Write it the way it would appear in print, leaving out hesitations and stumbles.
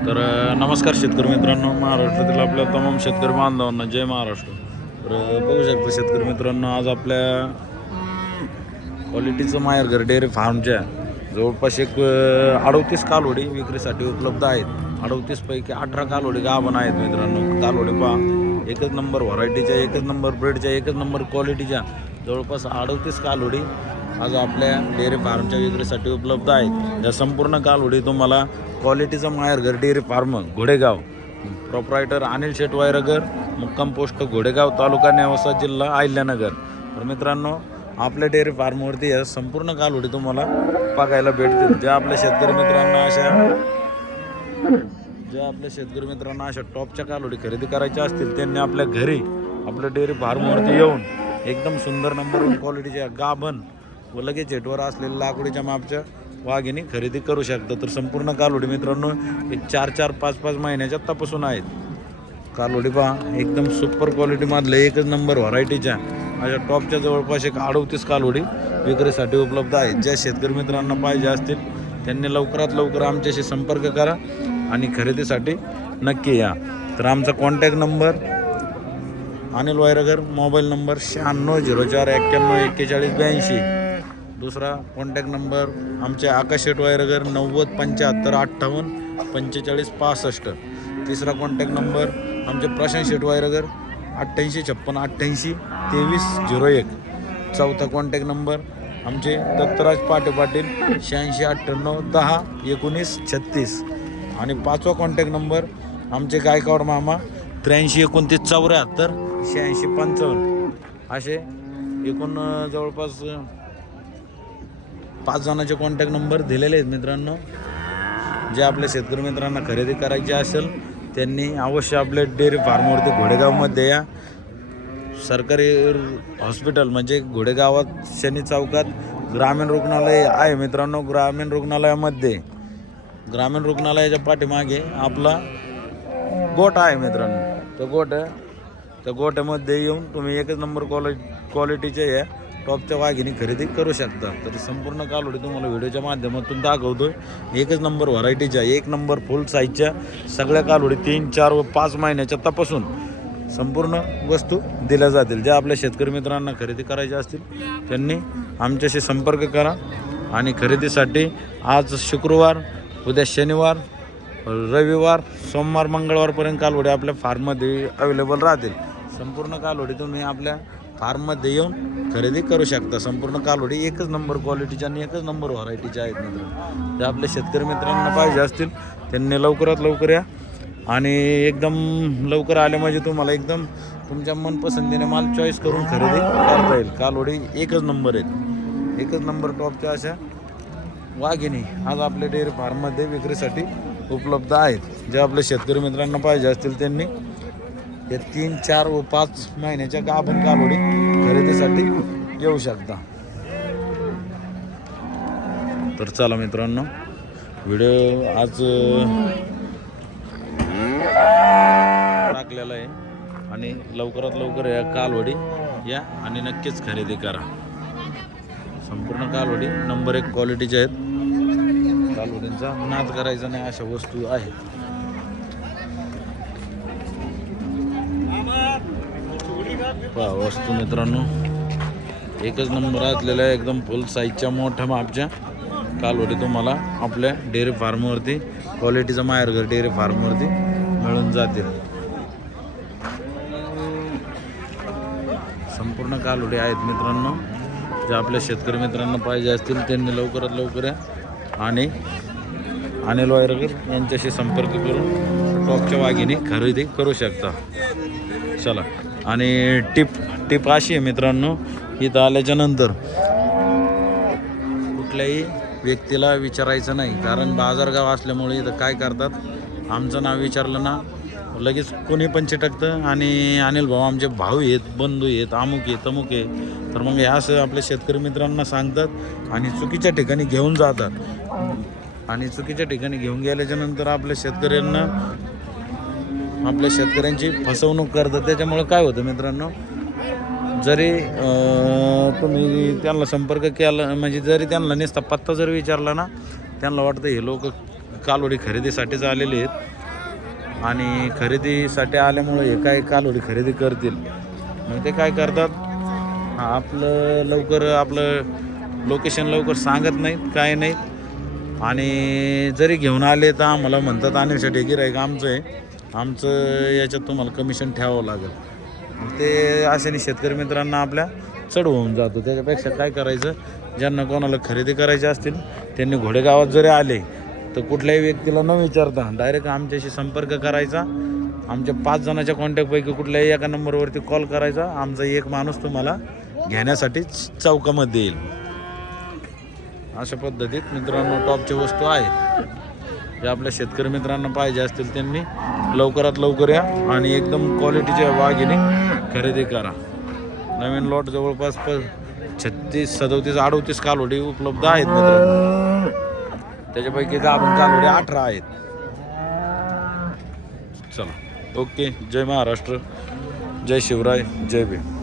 तर नमस्कार शेतकरी मित्रांनो, महाराष्ट्रातील आपल्या तमाम शेतकरी बांधवांना जय महाराष्ट्र. तर बघू शकता शेतकरी मित्रांनो, आज आपल्या क्वालिटीचं माहेरघर डेअरी फार्मच्या जवळपास एक 38 कालवडी विक्रीसाठी उपलब्ध आहेत. 38 पैकी 18 कालवडी गाभण आहेत मित्रांनो. कालवडी पहा, एकच नंबर व्हरायटीच्या, एकच नंबर ब्रेडच्या, एकच नंबर क्वालिटीच्या जवळपास 38 कालवडी आज आपल्या डेअरी फार्मच्या विक्रीसाठी उपलब्ध आहेत. या संपूर्ण कालवडी तुम्हाला क्वालिटीचं माहेरघर डेअरी फार्म घोडेगाव, प्रोप्रायटर अनिल शेट वायरगर, मुक्काम पोस्ट घोडेगाव, तालुका नेवासा, जिल्हा अहिल्यानगर. तर मित्रांनो, आपल्या डेअरी फार्मवरती या संपूर्ण कालवडी तुम्हाला बघायला भेटतील. ज्या आपल्या शेतकरी मित्रांना अशा टॉपच्या कालवडी खरेदी करायच्या असतील, त्यांनी आपल्या घरी आपल्या डेअरी फार्मवरती येऊन एकदम सुंदर नंबर 1 क्वालिटीच्या गाभण व लगेच हेटवर असलेल्या लाकडीच्या मापच्या वाघिणी खरेदी करू शकता. तर संपूर्ण कालवडी मित्रांनो एक 4-4, 5-5 महिन्याच्या तपासून आहेत. कालवडी पहा, एकदम सुपर क्वालिटीमधल्या एकच नंबर व्हरायटीच्या अशा टॉपच्या जवळपास एक 38 कालवडी विक्रीसाठी उपलब्ध आहेत. ज्या शेतकरी मित्रांना पाहिजे असतील त्यांनी लवकरात लवकर आमच्याशी संपर्क करा आणि खरेदीसाठी नक्की या. तर आमचा contact number Anil Wayargar, mobile number 9604914142. दुसरा कॉन्टॅक्ट नंबर आमचे आकाश शेट वायरगर 9075584565. तिसरा कॉन्टॅक्ट नंबर आमचे प्रशांत शेट वायरगर 8856882301. चौथा कॉन्टॅक्ट नंबर आमचे दत्तराज पाटील 8698101936. आणि पाचवा कॉन्टॅक्ट नंबर आमचे गायकवाड मामा 832974 8655. असे एकूण जवळपास 5 जणांचे कॉन्टॅक्ट नंबर दिलेले आहेत मित्रांनो. जे आपल्या शेतकरी मित्रांना खरेदी करायची असेल त्यांनी अवश्य आपल्या डेअरी फार्मवरती घोडेगावमध्ये या. सरकारी हॉस्पिटल म्हणजे घोडेगावात शनी चौकात ग्रामीण रुग्णालय आहे मित्रांनो. ग्रामीण रुग्णालयाच्या पाठीमागे आपला गोठा आहे मित्रांनो. त्या गोठ्यामध्ये येऊन तुम्ही एकच नंबर क्वालिटीच्या या टॉपच्या वाघिणी खरेदी करू शकता. तर संपूर्ण कालवडी तुम्हाला व्हिडिओच्या माध्यमातून दाखवतोय. एकच नंबर व्हरायटीच्या, एक नंबर फुल साईजच्या सगळ्या कालवडी 3, 4 व 5 महिन्याच्या तपासून संपूर्ण वस्तू दिल्या जातील. ज्या आपल्या शेतकरी मित्रांना खरेदी करायच्या असतील त्यांनी आमच्याशी संपर्क करा. आणि खरेदीसाठी आज शुक्रवार, उद्या शनिवार, रविवार, सोमवार, मंगळवारपर्यंत कालवडी आपल्या फार्ममध्ये अवेलेबल राहतील. संपूर्ण कालवडी तुम्ही आपल्या फार्ममध्ये येऊन खरेदी करू शकता. संपूर्ण कालवडी एकच नंबर क्वालिटीच्या आणि एकच नंबर व्हरायटीच्या आहेत मित्रांनो. जे आपल्या शेतकरी मित्रांना पाहिजे असतील त्यांनी लवकरात लवकर या. आणि एकदम लवकर आले म्हणजे तुम्हाला एकदम तुमच्या मनपसंतीने माल चॉईस करून खरेदी करता येईल. कालवडी एकच नंबर आहेत, एकच नंबर टॉपच्या अशा वाघिणी आज आपल्या डेअरी फार्ममध्ये विक्रीसाठी उपलब्ध आहेत. जे आपल्या शेतकरी मित्रांना पाहिजे असतील त्यांनी हे 3, 4 व 5 महिन्याच्या गाभण कालवडी खरेदीसाठी येऊ शकता. तर चला मित्रांनो, व्हिडिओ आज टाकलेला आहे आणि लवकरात लवकर या कालवडी या आणि नक्कीच खरेदी करा. संपूर्ण कालवडी नंबर 1 क्वालिटीच्या आहेत. कालवडींचा नाद करायचा नाही अशा वस्तू आहेत. वस्तू मित्रांनो एकच नंबर असलेल्या एकदम फुल साईजच्या मोठ्या मापच्या कालवडी तुम्हाला आपल्या डेअरी फार्मवरती क्वालिटीचा माहेरघर डेअरी फार्मवरती मिळून जातील. संपूर्ण कालवडी आहेत मित्रांनो. जे आपल्या शेतकरी मित्रांना पाहिजे असतील त्यांनी लवकरात लवकर या आणि अनिल वायरगर यांच्याशी संपर्क करून टॉपच्या वाघिणी खरेदी करू शकता. चला, आणि टिप अशी आहे मित्रांनो, इथं आल्याच्या नंतर कुठल्याही व्यक्तीला विचारायचं नाही. कारण बाजारगाव असल्यामुळे इथं काय करतात, आमचं नाव विचारलं ना लगेच कोणी पण चिटकतं आणि अनिल भाऊ आमचे भाऊ आहेत, बंधू आहेत, अमुक आहे, तमुक आहे. तर मग हे असं आपल्या शेतकरी मित्रांना सांगतात आणि चुकीच्या ठिकाणी घेऊन जातात. आणि चुकीच्या ठिकाणी घेऊन गेल्याच्या नंतर आपल्या शेतकऱ्यांची फसवणूक करतात. त्याच्यामुळे काय होतं मित्रांनो, जरी तुम्ही त्यांना संपर्क केला म्हणजे जरी त्यांना नुसता पत्ता जर विचारला ना, त्यांना वाटतं हे लोक कालोडी खरेदीसाठीच आलेले आहेत आणि खरेदीसाठी आल्यामुळे हे काय कालोडी खरेदी करतील मग ते काय करतात आपलं लवकर आपलं लोकेशन लवकर सांगत नाहीत काय नाही आणि जरी घेऊन आले तर आम्हाला म्हणतात आणण्यासाठी गिऱ्हाईक आमचं आहे आमचं याच्यात तुम्हाला कमिशन ठेवावं लागेल ते अशाने शेतकरी मित्रांना आपल्या चढ होऊन जातो त्याच्यापेक्षा काय करायचं ज्यांना कोणाला खरेदी करायची असतील त्यांनी घोडेगावात जरी आले तर कुठल्याही व्यक्तीला न विचारता डायरेक्ट आमच्याशी संपर्क करायचा आमच्या 5 जणांच्या कॉन्टॅक्टपैकी कुठल्याही एका नंबरवरती कॉल करायचा आमचा एक माणूस तुम्हाला घेण्यासाठी चौकामध्ये येईल अशा पद्धतीत मित्रांनो टॉपच्या वस्तू आहेत जे आपल्या शेतकरी मित्रांना पाहिजे असतील त्यांनी लवकरात लवकर या आणि एकदम क्वालिटीच्या वाघिणी खरेदी करा नवीन लॉट जवळपास 36, 37, 38 कालोडी उपलब्ध आहेत मित्रांनो त्याच्यापैकी गाभण कालोडी 18 आहेत चला ओके जय महाराष्ट्र जय शिवराय जय भीम